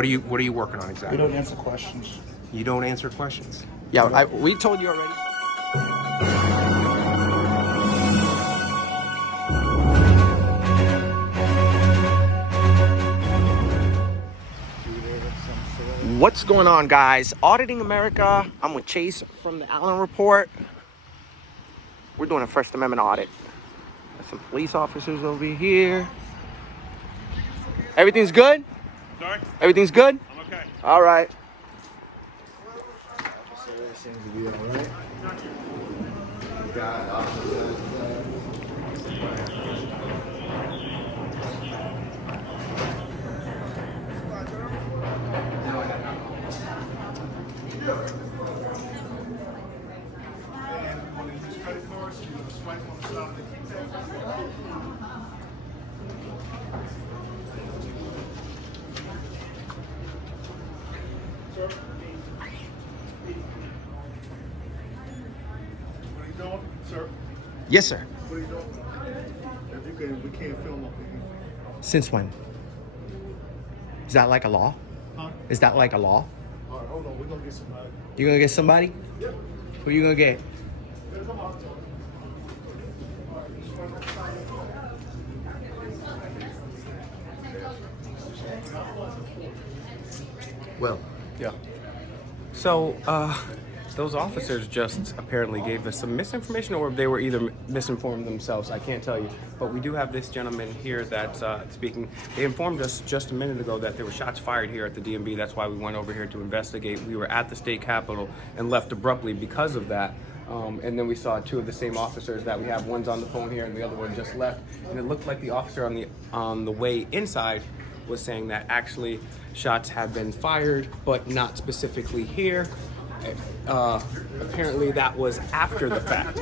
What are you working on We exactly? don't answer questions. You don't answer questions. Yeah, we told you already. What's going on, guys? Auditing America. I'm with Chase from the Allen Report. We're doing a First Amendment audit. There's some police officers over here. Everything's good? Sorry? Everything's good? I'm okay. All right. Seems to be all right. What are you doing, sir? Yes, sir. What are you doing? If you can, we can't film up here. Since when? Is that like a law? Huh? Is that like a law? All right, hold on. We're gonna get somebody. You gonna get somebody? Yep. Who you gonna get? Yeah, come on. Well, Yeah. so those officers just apparently gave us some misinformation, or they were either misinformed themselves. I can't tell you, but we do have this gentleman here that's speaking. They informed us just a minute ago that there were shots fired here at the DMV. That's why we went over here to investigate. We were at the state capitol and left abruptly because of that. And then we saw two of the same officers that we have. One's on the phone here, and the other one just left. And it looked like the officer on the way inside was saying that actually shots had been fired, but not specifically here. Apparently that was after the fact.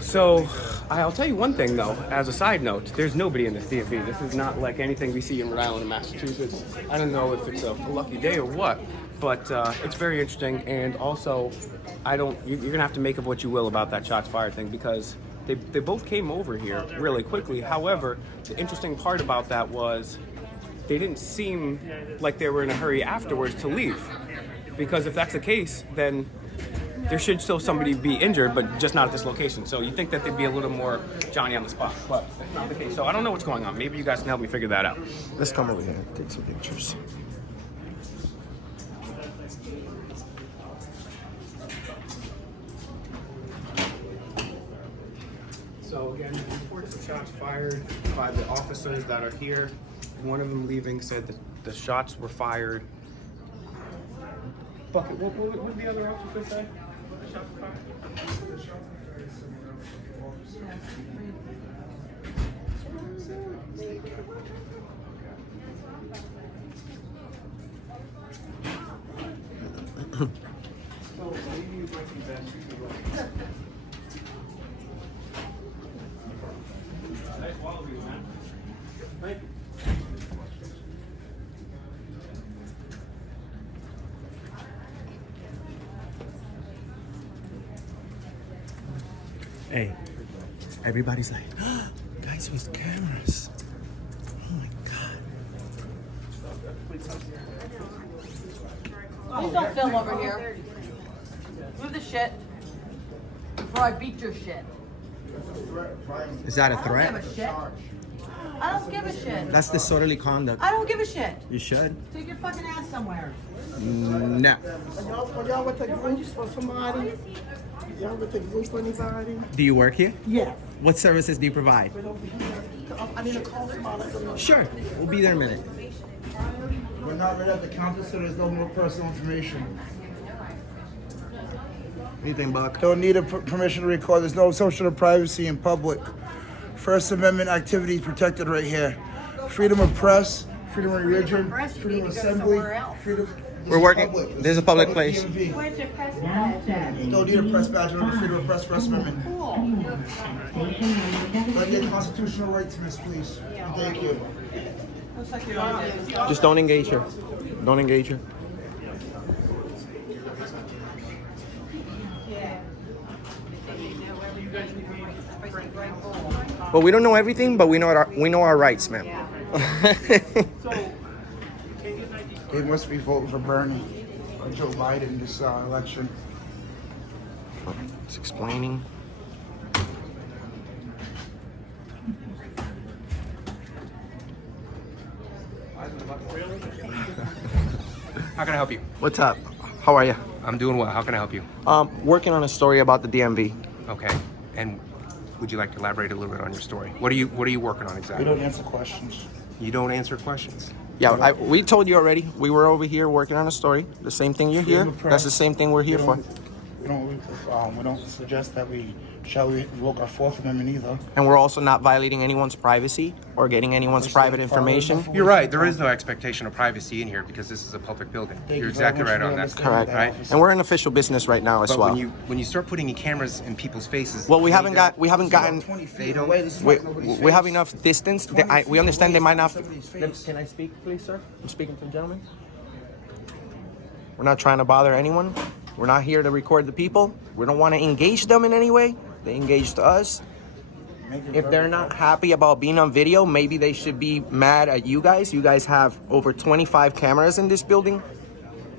So I'll tell you one thing though, as a side note, there's nobody in this DMV. This is not like anything we see in Rhode Island and Massachusetts. I don't know if it's a lucky day or what, but it's very interesting. And also, you're gonna have to make of what you will about that shots fired thing, because they both came over here really quickly. However, the interesting part about that was they didn't seem like they were in a hurry afterwards to leave. Because if that's the case, then there should still somebody be injured, but just not at this location. So you think that they'd be a little more Johnny on the spot, but that's not the case. So I don't know what's going on. Maybe you guys can help me figure that out. Let's come over here and take some pictures. So again, reports of shots fired by the officers that are here. One of them leaving said that the shots were fired. Bucket, what did the other officer say? The shots were fired? So maybe it might be best to nice wallaby, man. Thank you. Hey, everybody's like, guys with cameras. Oh my God. Please don't film over here. Move the shit before I beat your shit. Is that a I don't threat? give a shit. I don't give a shit. That's disorderly conduct. I don't give a shit. You should. Take your fucking ass somewhere. No. When y'all with the group for somebody? Y'all with the group for anybody? Do you work here? Yes. What services do you provide? I need to call somebody. Sure. We'll be there in a minute. We're not ready at the counter, so there's no more personal information. Anything, Buck? Don't need a permission to record. There's no social privacy in public. First Amendment activities protected right here. Freedom of press, freedom of religion, freedom of assembly, freedom. We're working. There's a public place. DMV. Where's your press badge? You don't need a press badge under the freedom of press, First Amendment. Let your constitutional rights, miss, please. Thank you. Looks like you're on it. Just don't engage her. Don't engage her. Well, we don't know everything, but we know our rights, ma'am. So, can you get an ID They must be voting for Bernie or Joe Biden this election. It's explaining. How can I help you? What's up? How are you? I'm doing well. How can I help you? Working on a story about the DMV. Okay. And would you like to elaborate a little bit on your story? What are you working on We exactly? don't answer questions. You don't answer questions. Yeah, we told you already. We were over here working on a story. The same thing you're here. Freedom of press. That's the same thing we're here for. We don't suggest that we shall revoke our Fourth Amendment either. And we're also not violating anyone's privacy or getting anyone's private information. You're right. There is no expectation of privacy in here because this is a public building. Thank You're you very exactly much right for on that. understanding Correct. that, Right. officer. And we're in official business right now as But well. when you start putting cameras in people's faces, Well, we they haven't don't- gotten. 20 feet They don't- away. This is We, like nobody's we have face. enough distance. 20 We feet understand away they is might not. somebody's face. Can I speak, please, sir? I'm speaking to the gentleman. We're not trying to bother anyone. We're not here to record the people. We don't want to engage them in any way. They engaged us. If they're not happy about being on video, maybe they should be mad at you guys. You guys have over 25 cameras in this building.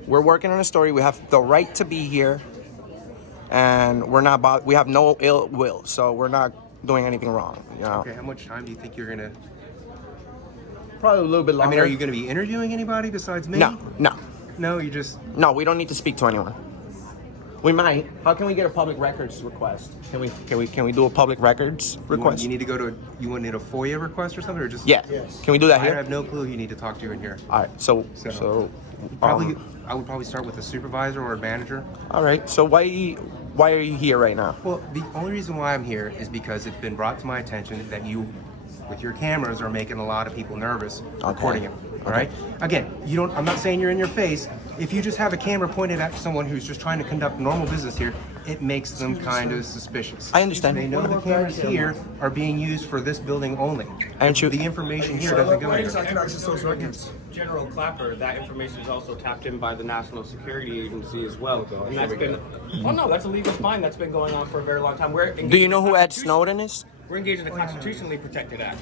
We're working on a story. We have the right to be here, and we're not. We have no ill will, so we're not doing anything wrong. You know. Okay. How much time do you think you're gonna? Probably a little bit I longer. mean, are you gonna be interviewing anybody besides me? No, no, No. You just. no. We don't need to speak to anyone. We might. How can we get a public records request? Can we do a public records request? You need to go to. You want need a FOIA request or something, or just? Yeah. Yes. Can we do that I here? have no clue who you need to talk to in here. All right. So Probably, I would probably start with a supervisor or a manager. all right. So why are you here right now? Well, the only reason why I'm here is because it's been brought to my attention that you, with your cameras, are making a lot of people nervous recording it. All right. Again, you don't. I'm not saying you're in your face. If you just have a camera pointed at someone who's just trying to conduct normal business here, it makes them kind of suspicious. I understand. They know the cameras here are being used for this building only. Aren't you- The information here doesn't go here. General Clapper, that information is also tapped in by the National Security Agency as well. And that's been, oh no, that's a legal spine that's been going on for a very long time. Do you know who Ed Snowden is? We're engaged in a constitutionally protected act,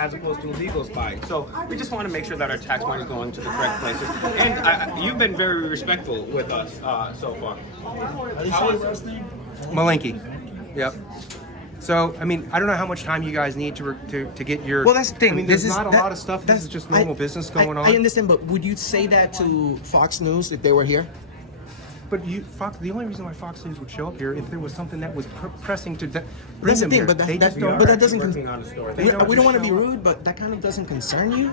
as opposed to a legal spy. So we just want to make sure that our tax money is going to the correct places. And you've been very respectful with us so far. Malinky. Yep. So, I mean, I don't know how much time you guys need to get your. Well, that's the thing. I mean, This there's is- not a that- lot of stuff. This is just normal business going on. I understand, but would you say that to Fox News if they were here? But Fox, the only reason why Fox News would show up here if there was something that was pressing to bring That's the them thing, here. but They that just don't. but that doesn't. Working on a story. They We don't don't just want to be show up. rude, but that kind of doesn't concern you.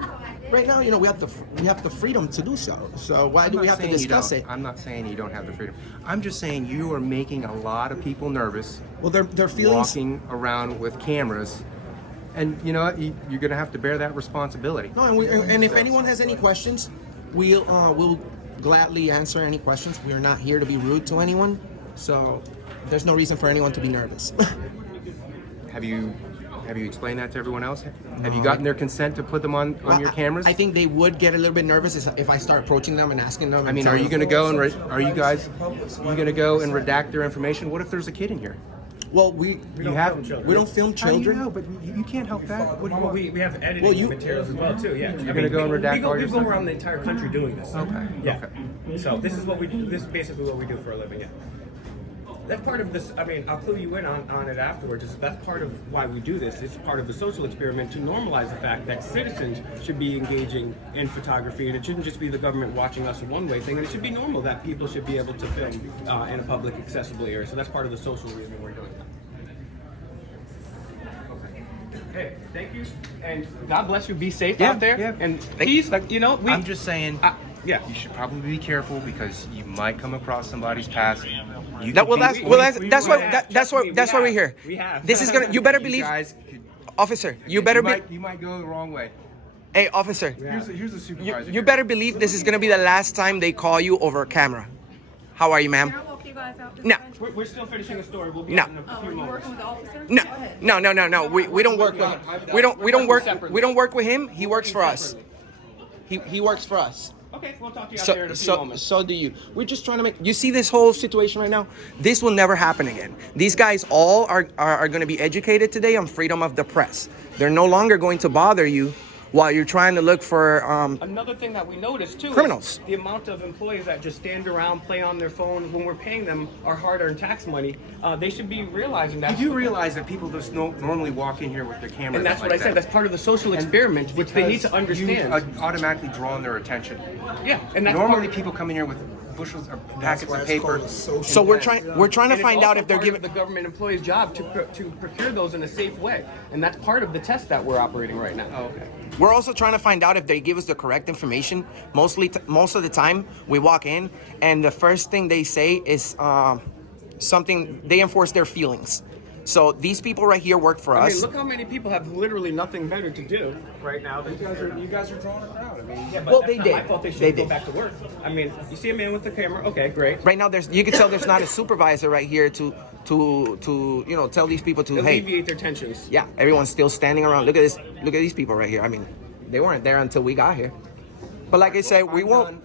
Right now, you know, we have the freedom to do so. So why do we have to discuss it? I'm not saying you don't have the freedom. I'm just saying you are making a lot of people nervous Well, their feelings. walking around with cameras. And you know what? You're going to have to bear that responsibility. No, and if anyone has any questions, we'll gladly answer any questions. We are not here to be rude to anyone, so there's no reason for anyone to be nervous. Have you explained that to everyone else? Have you gotten their consent to put them on your cameras? I think they would get a little bit nervous if I start approaching them and asking them. I mean, are you going to go and are you guys going to go and redact their information? What if there's a kid in here? Well, we don't film children. We don't film How do you children. know? But you can't help that. We have editing Well, you- materials as well too. Yeah, You're gonna go and redact all your We go stuff? around the entire country doing this. Okay. Yeah. Okay. So this is what we do. This is basically what we do for a living. Yeah. That's part of this. I mean, I'll clue you in on it afterwards. That's part of why we do this. It's part of the social experiment to normalize the fact that citizens should be engaging in photography, and it shouldn't just be the government watching us a one-way thing. And it should be normal that people should be able to film in a public, accessible area. So that's part of the social reason we're doing that. Hey, thank you, and God bless you. Be safe out there, yeah. and please, like you know, I'm just saying. yeah. You should probably be careful because you might come across somebody's past. That's why we're here. We have. This is gonna. You better You believe, guys could, officer. You better be. you might go the wrong way. Hey, officer. Here's the You, supervisor. you better believe this is gonna be the last time they call you over camera. How are you, ma'am? Can I walk you guys out this No. way? We're still finishing a story. We'll be No. out in a Oh, few are you moments. working with the officer? No. We don't work with. We don't work with him. He works for us. He works for us. Okay, we'll talk to you out there in a few moments. So do you. We're just trying to make. You see this whole situation right now? This will never happen again. These guys all are going to be educated today on freedom of the press. They're no longer going to bother you while you're trying to look for Another thing that we noticed too criminals. is the amount of employees that just stand around, play on their phone when we're paying them our hard-earned tax money. They should be realizing that. You do realize that people just normally walk in here with their cameras. And that's like what I said. That's part of the social experiment, which they need to understand. You automatically draw their attention. Yeah, and that's Normally, part- people come in here with bushels or packets of paper. So we're trying to And it's find out also if they're part giving. of the government employee's job to procure those in a safe way, and that's part of the test that we're operating right now. Oh, okay. We're also trying to find out if they give us the correct information. Most of the time, we walk in, and the first thing they say is something. They enforce their feelings. So these people right here work for I us. mean, look how many people have literally nothing better to do right now than You guys are drawing a crowd. I mean, yeah, but Well, that's they not did. my fault. They They should go did. back to work. I mean, you see a man with the camera. Okay, great. Right now, you can tell there's not a supervisor right here to tell these people to hey. Alleviate their tensions. Yeah, everyone's still standing around. Look at this. Look at these people right here. I mean, they weren't there until we got here. But like I said, we won't.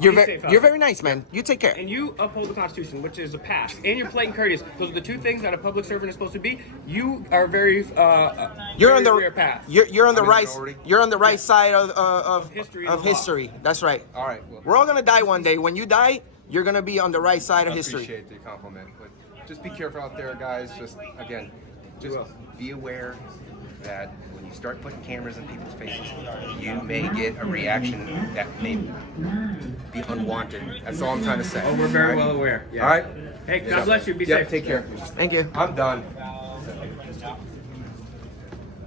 You're Be safe out you're there. very nice, man. You take care. And you uphold the Constitution, which is a pass, and you're polite and courteous. Those are the two things that a public servant is supposed to be. You are very You're very on the rare path. you're on the I'm in right. minority. You're on the right side of history of and the law. history. That's right. all right. Well, We're all gonna die one day. When you die, you're gonna be on the right side of I history. appreciate the compliment, but just be careful out there, guys. Just again, just be aware that when you start putting cameras in people's faces, you may get a reaction that may be unwanted. That's all I'm trying to say. Oh, we're very All right? well aware. Yeah. All right. Hey, God bless you. Be Yep, safe. take care. Thank you. I'm done.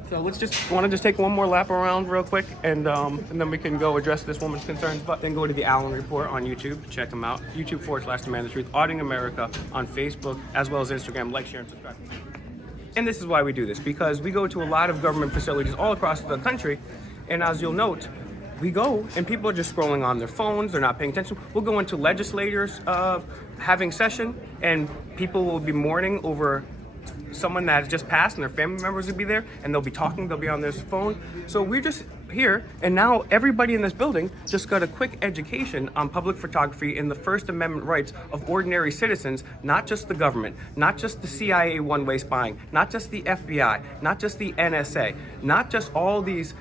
So let's just take one more lap around real quick, and then we can go address this woman's concerns. But then go to the Allen Report on YouTube. Check them out. YouTube/Demand the Truth. Auditing America on Facebook as well as Instagram. Like, share, and subscribe. And this is why we do this, because we go to a lot of government facilities all across the country, and as you'll note, we go and people are just scrolling on their phones, they're not paying attention. We'll go into legislators having session, and people will be mourning over someone that has just passed, and their family members will be there, and they'll be talking, they'll be on their phone. So we're just here, and now everybody in this building just got a quick education on public photography and the First Amendment rights of ordinary citizens, not just the government, not just the CIA one-way spying, not just the FBI, not just the NSA, not just all these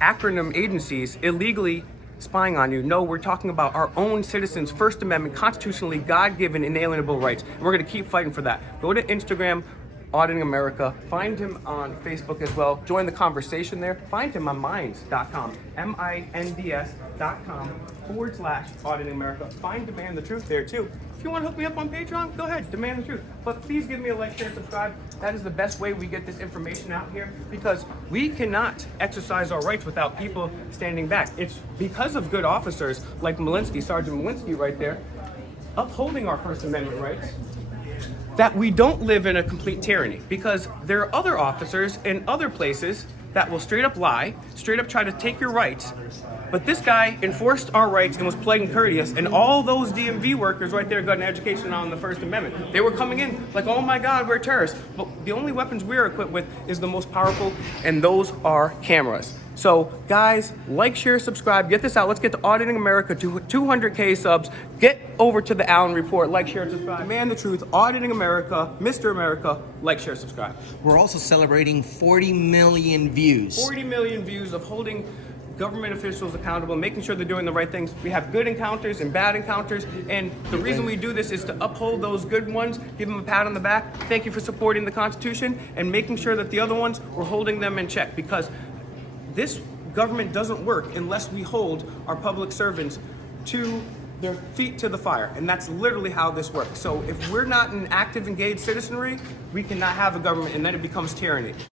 acronym agencies illegally spying on you. No, we're talking about our own citizens' First Amendment, constitutionally God-given, inalienable rights. And we're going to keep fighting for that. Go to Instagram, Auditing America. Find him on Facebook as well. Join the conversation there. Find him on minds.com, minds.com/Auditing America. Find Demand the Truth there too. If you want to hook me up on Patreon, go ahead, Demand the Truth. But please give me a like, share, and subscribe. That is the best way we get this information out here, because we cannot exercise our rights without people standing back. It's because of good officers like Malinsky, Sergeant Malinsky right there, upholding our First Amendment rights, that we don't live in a complete tyranny, because there are other officers in other places that will straight up lie, straight up try to take your rights. But this guy enforced our rights and was polite and courteous, and all those DMV workers right there got an education on the First Amendment. They were coming in like, oh my God, we're terrorists. But the only weapons we're equipped with is the most powerful, and those are cameras. So guys, like, share, subscribe, get this out. Let's get to Auditing America to 200K subs. Get over to the Allen Report, like, share, subscribe. Demand the Truth, Auditing America, Mr. America, like, share, subscribe. We're also celebrating 40 million views. 40 million views of holding government officials accountable, making sure they're doing the right things. We have good encounters and bad encounters, and the reason we do this is to uphold those good ones, give them a pat on the back. Thank you for supporting the Constitution, and making sure that the other ones, we're holding them in check, because this government doesn't work unless we hold our public servants to their feet to the fire, and that's literally how this works. So if we're not an active, engaged citizenry, we cannot have a government, and then it becomes tyranny.